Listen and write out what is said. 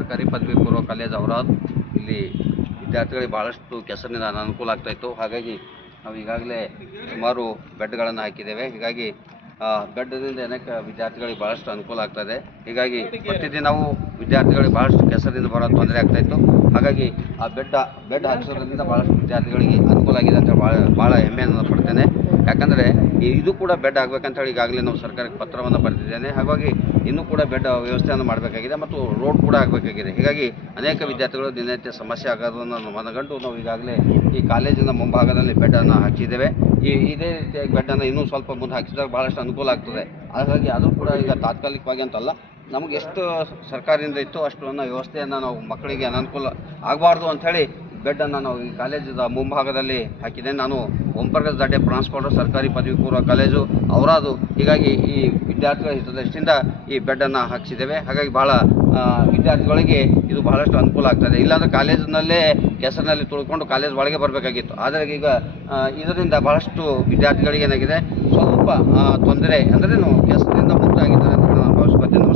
ಸರ್ಕಾರಿ ಪದವಿ ಪೂರ್ವ ಕಾಲೇಜ್ ಔರಾದ್ ಇಲ್ಲಿ ವಿದ್ಯಾರ್ಥಿಗಳಿಗೆ ಭಾಳಷ್ಟು ಕೆಸರಿನಿಂದ ಅನುಕೂಲ ಆಗ್ತಾಯಿತ್ತು. ಹಾಗಾಗಿ ನಾವು ಈಗಾಗಲೇ ಸುಮಾರು ಬೆಡ್ಗಳನ್ನು ಹಾಕಿದ್ದೇವೆ. ಹೀಗಾಗಿ ಬೆಡ್ದಿಂದ ಅನೇಕ ವಿದ್ಯಾರ್ಥಿಗಳಿಗೆ ಭಾಳಷ್ಟು ಅನುಕೂಲ ಆಗ್ತಾಯಿದೆ. ಹೀಗಾಗಿ ಪ್ರತಿದಿನವೂ ವಿದ್ಯಾರ್ಥಿಗಳಿಗೆ ಭಾಳಷ್ಟು ಕೆಸರಿಂದ ಬರೋ ತೊಂದರೆ ಆಗ್ತಾಯಿತ್ತು. ಹಾಗಾಗಿ ಆ ಬೆಡ್ ಹಾಕಿಸೋದ್ರಿಂದ ಭಾಳಷ್ಟು ವಿದ್ಯಾರ್ಥಿಗಳಿಗೆ ಅನುಕೂಲ ಆಗಿದೆ ಅಂತ ಭಾಳ ಹೆಮ್ಮೆಯನ್ನು ಪಡ್ತೇನೆ. ಯಾಕಂದರೆ ಇದು ಕೂಡ ಬೆಡ್ ಆಗಬೇಕಂತೇಳಿ ಈಗಾಗಲೇ ನಾವು ಸರ್ಕಾರಕ್ಕೆ ಪತ್ರವನ್ನು ಬರೆದಿದ್ದೇನೆ. ಹಾಗಾಗಿ ಇನ್ನೂ ಕೂಡ ಬೆಡ್ ವ್ಯವಸ್ಥೆಯನ್ನು ಮಾಡಬೇಕಾಗಿದೆ ಮತ್ತು ರೋಡ್ ಕೂಡ ಆಗಬೇಕಾಗಿದೆ. ಹೀಗಾಗಿ ಅನೇಕ ವಿದ್ಯಾರ್ಥಿಗಳು ದಿನನಿತ್ಯ ಸಮಸ್ಯೆ ಆಗೋದನ್ನು ಮನಗಂಡು ನಾವು ಈಗಾಗಲೇ ಈ ಕಾಲೇಜಿನ ಮುಂಭಾಗದಲ್ಲಿ ಬೆಡ್ಡನ್ನು ಹಾಕಿದ್ದೇವೆ. ಇದೇ ರೀತಿಯಾಗಿ ಬೆಡ್ಡನ್ನು ಇನ್ನೂ ಸ್ವಲ್ಪ ಮುಂದೆ ಹಾಕಿಸಿದಾಗ ಭಾಳಷ್ಟು ಅನುಕೂಲ ಆಗ್ತದೆ. ಹಾಗಾಗಿ ಅದು ಕೂಡ ಈಗ ತಾತ್ಕಾಲಿಕವಾಗಿ ಅಂತಲ್ಲ, ನಮಗೆ ಎಷ್ಟು ಸರ್ಕಾರದಿಂದ ಇತ್ತು ಅಷ್ಟನ್ನು ವ್ಯವಸ್ಥೆಯನ್ನು ನಾವು ಮಕ್ಕಳಿಗೆ ಅನನುಕೂಲ ಆಗಬಾರ್ದು ಅಂಥೇಳಿ ಬೆಡ್ಡನ್ನು ನಾವು ಈ ಕಾಲೇಜದ ಮುಂಭಾಗದಲ್ಲಿ ಹಾಕಿದ್ದೇನೆ. ನಾನು ಓಂಪ್ರಕಾಶ್ ದಾಡೆ ಪ್ರಾನ್ಸ್ಪಾರ್ಟರ್ ಸರ್ಕಾರಿ ಪದವಿ ಪೂರ್ವ ಕಾಲೇಜು ಔರಾದು. ಹೀಗಾಗಿ ಈ ವಿದ್ಯಾರ್ಥಿಗಳ ಹಿತದೃಷ್ಟಿಯಿಂದ ಈ ಬೆಡ್ಡನ್ನು ಹಾಕಿಸಿದ್ದೇವೆ. ಹಾಗಾಗಿ ಭಾಳ ವಿದ್ಯಾರ್ಥಿಗಳಿಗೆ ಇದು ಬಹಳಷ್ಟು ಅನುಕೂಲ ಆಗ್ತದೆ. ಇಲ್ಲಾಂದರೆ ಕಾಲೇಜಿನಲ್ಲೇ ಕೆಸರಿನಲ್ಲಿ ತುಳ್ಕೊಂಡು ಕಾಲೇಜ್ ಒಳಗೆ ಬರಬೇಕಾಗಿತ್ತು. ಆದರೆ ಈಗ ಇದರಿಂದ ಬಹಳಷ್ಟು ವಿದ್ಯಾರ್ಥಿಗಳಿಗೆ ಏನಾಗಿದೆ, ಸ್ವಲ್ಪ ತೊಂದರೆ ಅಂದರೆ ಕೆಸರಿನಿಂದ ಮುಕ್ತ ಆಗಿದ್ದಾರೆ ಅಂತ ನಾನು ಭಾವಿಸ್ಕೊಳ್ತೇನೆ.